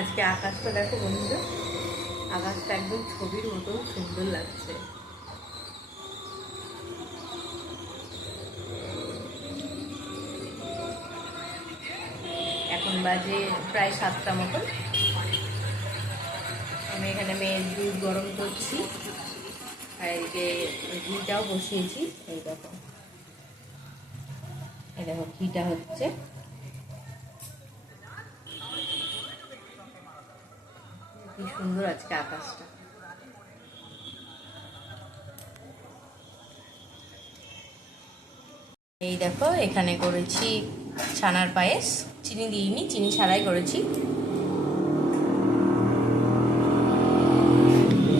আজকে আকাশটা দেখো বন্ধুরা, আকাশটা একদম ছবির মতো সুন্দর লাগছে। এখন বাজে প্রায় 7টা মতন। আমি এখানে মেয়ের দুধ গরম করছি, আর এদিকে ঘিটাও বসিয়েছি। এই দেখো ঘিটা হচ্ছে। কি সুন্দর আজকে আকাশটা। এই দেখো এখানে করেছি ছানার পায়েস, চিনি দিইনি, চিনি ছাড়াই করেছি।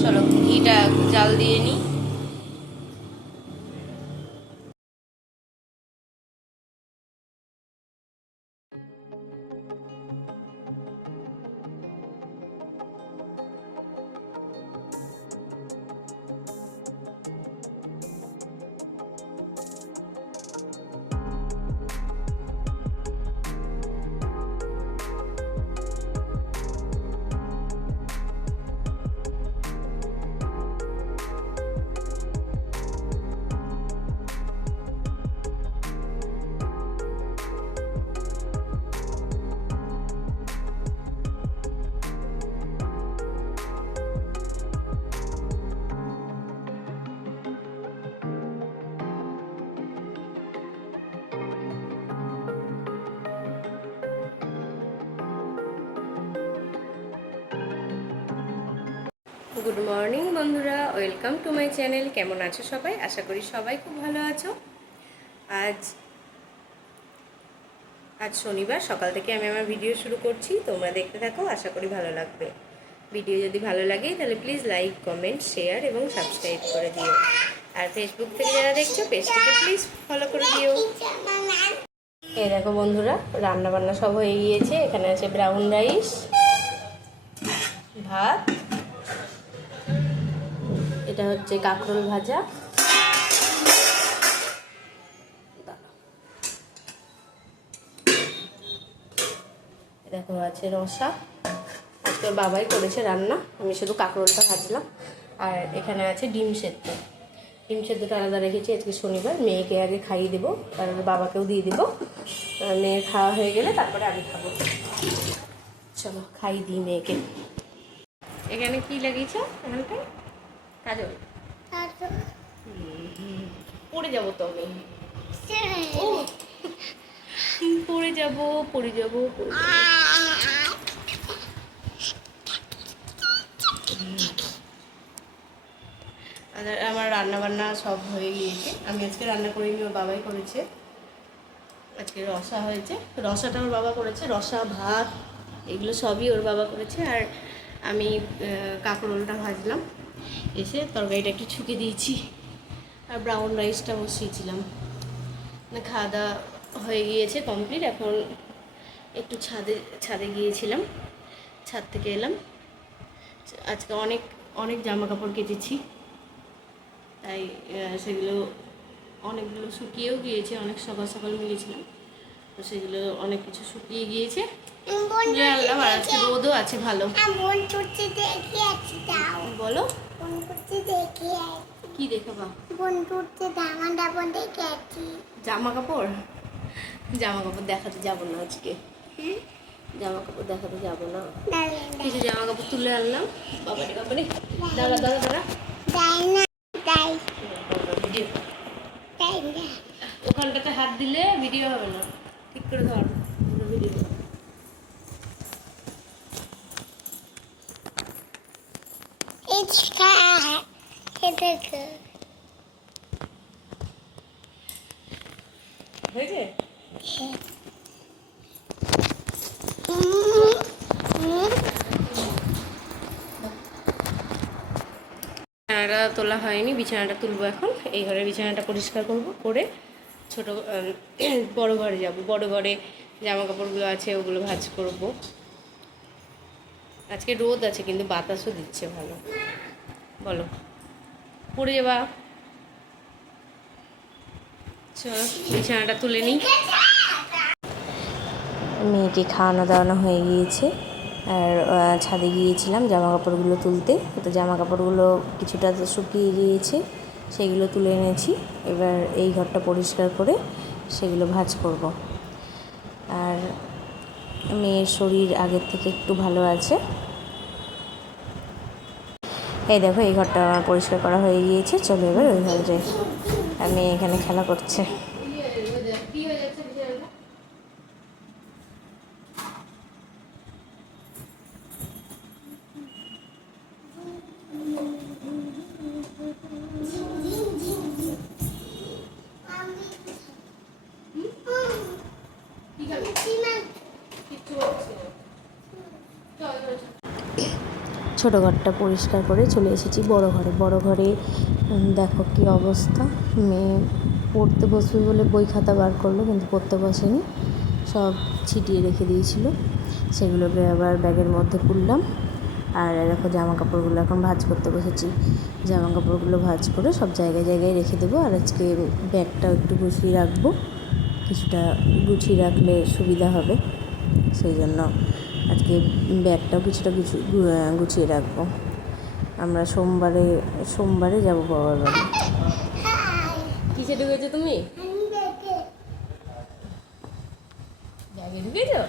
চলো ঘিটা জাল দিয়ে নিই। গুড মর্নিং বন্ধুরা, ওয়েলকাম টু মাই চ্যানেল। কেমন আছো সবাই? আশা করি সবাই খুব ভালো আছো। আজ শনিবার, সকাল থেকে আমি আমার ভিডিও শুরু করছি। তোমরা দেখতে থাকো, আশা করি ভালো লাগবে। ভিডিও যদি ভালো লাগে তাহলে প্লিজ লাইক, কমেন্ট, শেয়ার এবং সাবস্ক্রাইব করে দিও। আর ফেসবুক থেকে যারা দেখছো পেজটাকে প্লিজ ফলো করে দিও। এই দেখো বন্ধুরা, রান্না বান্না সব হয়ে গিয়েছে। এখানে আছে ব্রাউন রাইস, ভাত, এটা হচ্ছে কাঁকরোল ভাজা, দেখো আছে রসা। আজকে বাবাই করেছে রান্না, আমি শুধু কাঁকরোলটা ভাজলাম। আর এখানে আছে ডিম সেদ্ধ। ডিম সেদ্ধটা আলাদা রেখেছি, আজকে শনিবার। মেয়েকে আগে খাইয়ে দেবো, তারপরে বাবাকেও দিয়ে দেবো। মেয়ের খাওয়া হয়ে গেলে তারপরে আমি খাবো। চলো খাই দিই মেয়েকে। এখানে কি লাগিয়েছ? এখানটায় কাজল পড়ে যাবো তো আমি, পড়ে যাবো। আমার রান্না বান্না সব হয়ে গিয়েছে। আমি আজকে রান্না করিনি, ওর বাবাই করেছে। আজকে রসা হয়েছে, রসাটা ওর বাবা করেছে। রসা, ভাত, এগুলো সবই ওর বাবা করেছে। আর আমি কাঁকরোলটা ভাজলাম, এসে তরকারিটা একটু ছুঁকে দিয়েছি। আর ব্রাউন রাইসটা বসিয়েছিলাম। খাওয়া দাওয়া হয়ে গিয়েছে কমপ্লিট। এখন একটু ছাদে গিয়েছিলাম, ছাদ থেকে এলাম। আজকে অনেক জামা কাপড় কেটেছি, তাই সেগুলো অনেকগুলো শুকিয়েও গিয়েছে। অনেক সকাল সকাল মিলেছিলাম, তো সেগুলো অনেক কিছু শুকিয়ে গিয়েছে। আনলাম। আর আজকে রোদও আছে ভালো। বলো কি দেখাবা? জামা কাপড় দেখাতে যাবো না আজকে। জামা কাপড় দেখাতে যাবো না। কিছু জামা কাপড় তুলে আনলাম। বাবারে দাঁড়া ওখানটাতে হাত দিলে ভিডিও হবে না। ঠিক করে ধর ভিডিও। হয়েছে? বিছানাটা তোলা হয়নি, বিছানাটা তুলবো এখন। এই ঘরে বিছানাটা পরিষ্কার করব, করে ছোটো বড় ঘরে যাব। বড় ঘরে জামা কাপড়গুলো আছে, ওগুলো ভাঁজ করব। আজকে রোদ আছে কিন্তু বাতাসও দিচ্ছে ভালো। বলো, পড়ে যাবা। চলো বিছানাটা তুলে নিই। মেয়েকে খাওয়ানো দাওয়ানো হয়ে গিয়েছে, আর ছাদে গিয়েছিলাম জামা কাপড়গুলো তুলতে। তো জামা কাপড়গুলো কিছুটা শুকিয়ে গিয়েছে, সেগুলো তুলে এনেছি। এবার এই ঘরটা পরিষ্কার করে সেগুলো ভাঁজ করব। আর মেয়ের শরীর আগের থেকে একটু ভালো আছে। এই দেখো, এই ঘরটা আমার পরিষ্কার করা হয়ে গিয়েছে। চলো এবার ওই ঘরে যাই। আর মেয়ে এখানে খেলা করছে। ছোটো ঘরটা পরিষ্কার করে চলে এসেছি বড় ঘরে। বড় ঘরে দেখো কী অবস্থা। মেয়ে পড়তে বসবে বলে বই খাতা বার করলো, কিন্তু পড়তে বসেনি, সব ছিটিয়ে রেখে দিয়েছিল। সেগুলোকে আবার ব্যাগের মধ্যে তুললাম। আর দেখো জামা কাপড়গুলো এখন ভাঁজ করতে বসেছি। জামা কাপড়গুলো ভাঁজ করে সব জায়গায় জায়গায় রেখে দেবো। আর আজকে ব্যাগটাও একটু গুছিয়ে রাখবো, কিছুটা গুছিয়ে রাখলে সুবিধা হবে। সেই জন্য আজকে ব্যাগটাও কিছুটা গুছিয়ে রাখবো। আমরা সোমবারে যাবো বাবার বাড়ি। কিসে ঢুকেছো তুমি? ব্যাগে ঢুকেছো?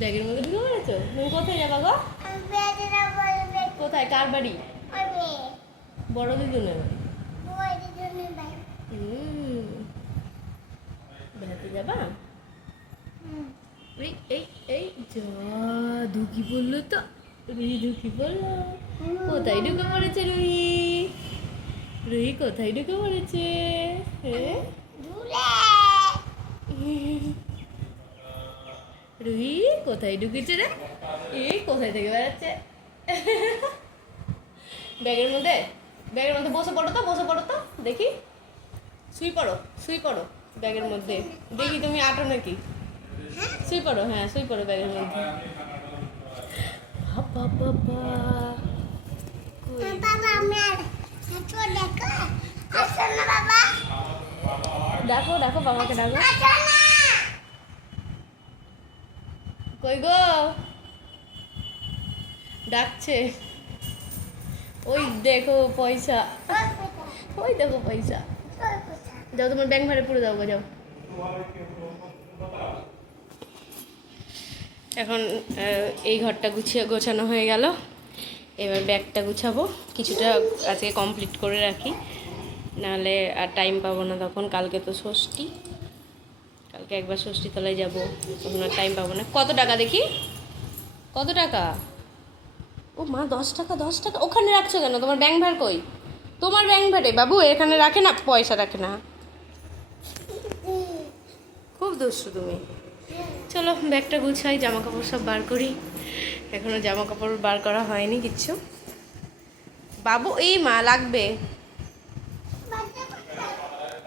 ব্যাগের মধ্যে ঢুকে পড়েছো? তুমি কোথায় যাবা গো? কোথায়, কার বাড়ি? বড় দিদুনের বাড়ি। বেড়াতে যাবা? এই এই এই যা ঢুকি পড়লো তো, রুহি ঢুকি পড়লো। কোথায় ঢুকে পড়েছে রুহি? রুহি কোথায় ঢুকে পড়েছে? রুহি কোথায় ঢুকেছে রে? এই কোথায় থেকে বেড়াচ্ছে? ব্যাগের মধ্যে বসে পড়ো তো দেখি। শুই পড়ো ব্যাগের মধ্যে, দেখি তুমি আটো নাকি। শুই পড়ো, হ্যাঁ শুই পড়ো ব্যাগের মধ্যে। ডাকো ডাকো বাবাকে ডাকো। কই গো? ডাকছে। ওই দেখো পয়সা, ওই দেখো পয়সা। যাও তোমার ব্যাংক ভাড়ে পুরো দাও গো, যাও। এখন এই ঘরটা গোছানো হয়ে গেল। এবার ব্যাগটা গুছাবো। কিছুটা আজকে কমপ্লিট করে রাখি, নাহলে আর টাইম পাবো না তখন। কালকে তো ষষ্ঠী, কালকে একবার ষষ্ঠী তলায় যাবো, তখন আর টাইম পাবো না। কত টাকা দেখি, কত টাকা? ও মা, 10 টাকা। ওখানে রাখছো কেন? তোমার ব্যাংক ভাড় কই? তোমার ব্যাংক ভাড়ে বাবু এখানে রাখে না, পয়সা রাখে না। খুব দুষ্টু তুমি। চলো ব্যাগটা গুছাই, জামা কাপড় সব বার করি। এখনো জামা কাপড় বার করা হয়নি কিচ্ছু। বাবু এই মা লাগবে,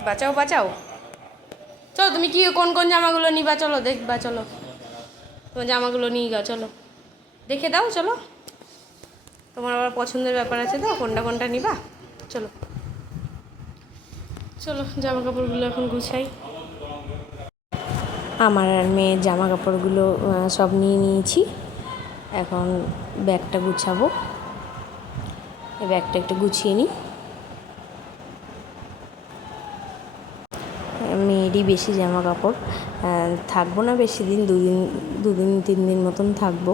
বাঁচাও। চলো তুমি কি কোন কোন জামাগুলো নিবা, চলো দেখবা। চলো তোমার জামাগুলো নিয়ে যাও, চলো দেখে দাও। চলো, তোমার আবার পছন্দের ব্যাপার আছে তো, কোনটা নিবা। চলো জামা কাপড়গুলো এখন গুছাই। আমার আর মেয়ের জামা কাপড়গুলো সব নিয়ে নিয়েছি। এখন ব্যাগটা গুছাবো। এই ব্যাগটা একটু গুছিয়ে নিই। মেয়েরই বেশি জামা কাপড়, থাকবো না বেশি দিন, 2-3 দিন মতন থাকবো।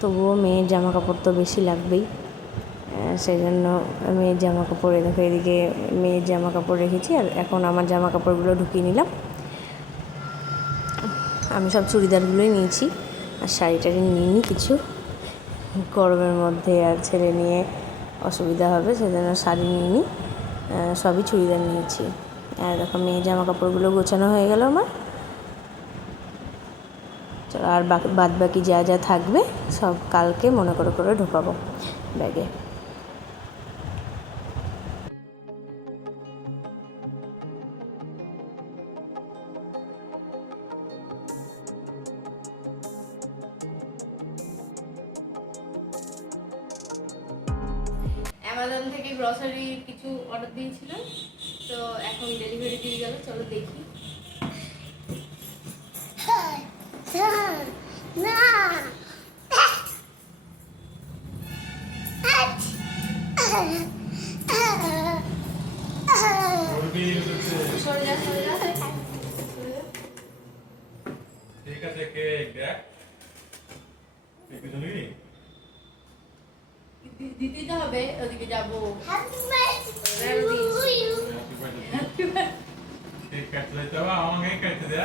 তবুও মেয়ের জামা কাপড় তো বেশি লাগবেই। সেই জন্য মেয়ের জামা কাপড় দেখো, এদিকে মেয়ের জামা কাপড় রেখেছি। আর এখন আমার জামা কাপড়গুলো ঢুকিয়ে নিলাম। আমি সব চুড়িদারগুলোই নিয়েছি, আর শাড়ি টাড়ি নিইনি কিছু। গরমের মধ্যে আর ছেলে নিয়ে অসুবিধা হবে, সেজন্য শাড়ি নিইনি, সবই চুড়িদার নিয়েছি। আর দেখো মেয়ের জামা কাপড়গুলো গোছানো হয়ে গেল আমার। চলো, আর বাদ বাকি যা যা থাকবে সব কালকে মনে করে ঢোকাবো ব্যাগে। অ্যামাজন থেকে গ্রসারি কিছু অর্ডার দিয়েছিলাম, তো এখন ডেলিভারি দিয়ে গেল। চলো দেখি। সরে যা, সরে যা। ঠিক আছে, কেক দেখ। কেক দিতে নাকি? দিতে তো হবে, ওদিকে যাবো। কেক কাটতে দিতে হবে, আমাকে কাটতে দে।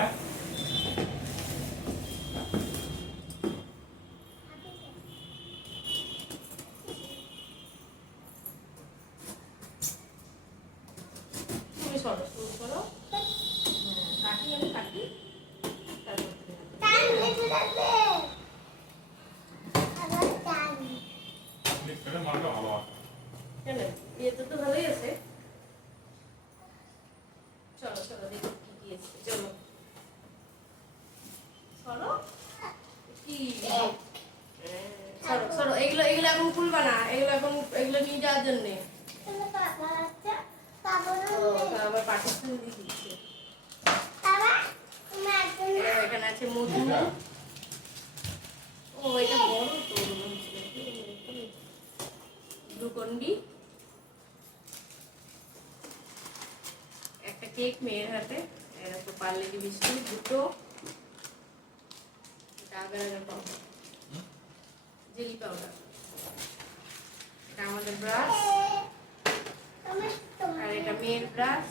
তুমি সরো, তুমি সরো। হ্যাঁ, কাটি, আমি কাটি। তারপর তুমি হাতে। ক্লিক করে মারলে ভালো হয়। কেন? ইয়েতে তো ভালোই আছে। চলো, চলো, দেখি কি কি এসছে। চলো। সরো। কি? সরো, সরো। এগুলো এখন খুলবা না। এগুলো নিয়ে যাওয়ার জন্যে। ও, তো আবার পাকিস্তান দিয়ে দিচ্ছে। এখানে আছে মধু। ও, এটা বড় তো। গ্লুকন্ডি, একটা কেক মেয়ের হাতে, এরকম পার্লেজি বিস্কুট দুটো, এটা আগার পাউডার, জেলি পাউডার, এটা আমাদের ব্রাশ, আর এটা মেয়ের ব্রাশ,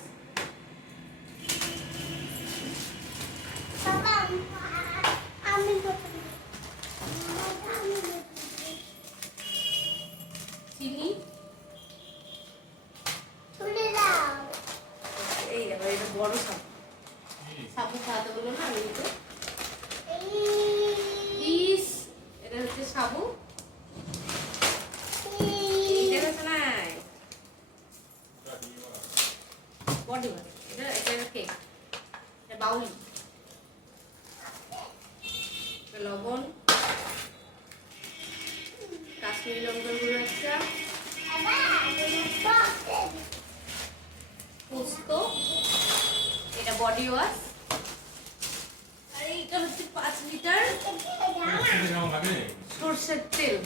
চিনি, এই দেখো এটা বড় সাবু। সাবু খাওয়াতে বললো না আমি তো। ইস, এটা হচ্ছে সাবু। এটা হচ্ছে না বডি ওয়াশ, এটা কেক, এটা বাউলি, এটা লবণ, কাশ্মীরি লঙ্কার গুঁড়ো একটা, পোস্ত, এটা বডি ওয়াশ, আর এইটা হচ্ছে 5 লিটার কেমন লাগে? সরষের তেল।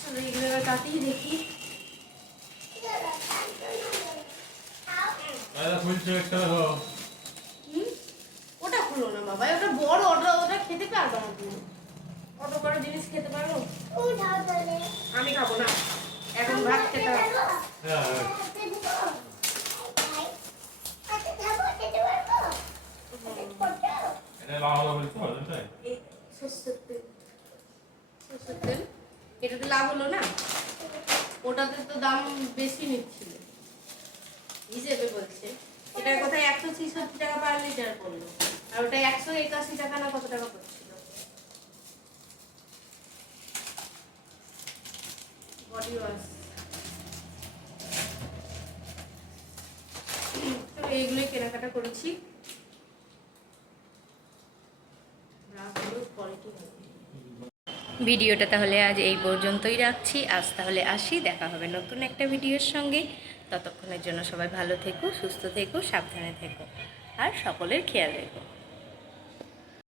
চলো এগুলো এবার কাটিয়ে দেখি। দাদা খুলছে একটা দেখো। ওটা খুলো না বাবা, ওটা বড়, ওটা খেতে পারবো না তুমি। অত বড় জিনিস খেতে পারবো? আমি খাবো না, এখন ভাত খেতে হবে। হ্যাঁ, এটা লাভ হলো বলতে পারবেন তাই? এই সরষের তেল, সরষের তেল, এটাতে লাভ হলো না? ওটাতে তো দাম বেশি নিচ্ছিল হিসেবে বলছে। এটার কোথায় 166 টাকা পার লিটার পড়লো, আর ওটা 181 টাকা না কত টাকা পড়ছিল। বডি ওয়াশ, তো এইগুলোই কেনাকাটা করেছি। ভিডিওটা তাহলে আজ এই পর্যন্তই রাখছি। আজ তাহলে আসি, দেখা হবে নতুন একটা ভিডিওর সঙ্গে। ততক্ষণের জন্য সবাই ভালো থেকো, সুস্থ থেকো, সাবধানে থেকো, আর সকলের খেয়াল রেখো।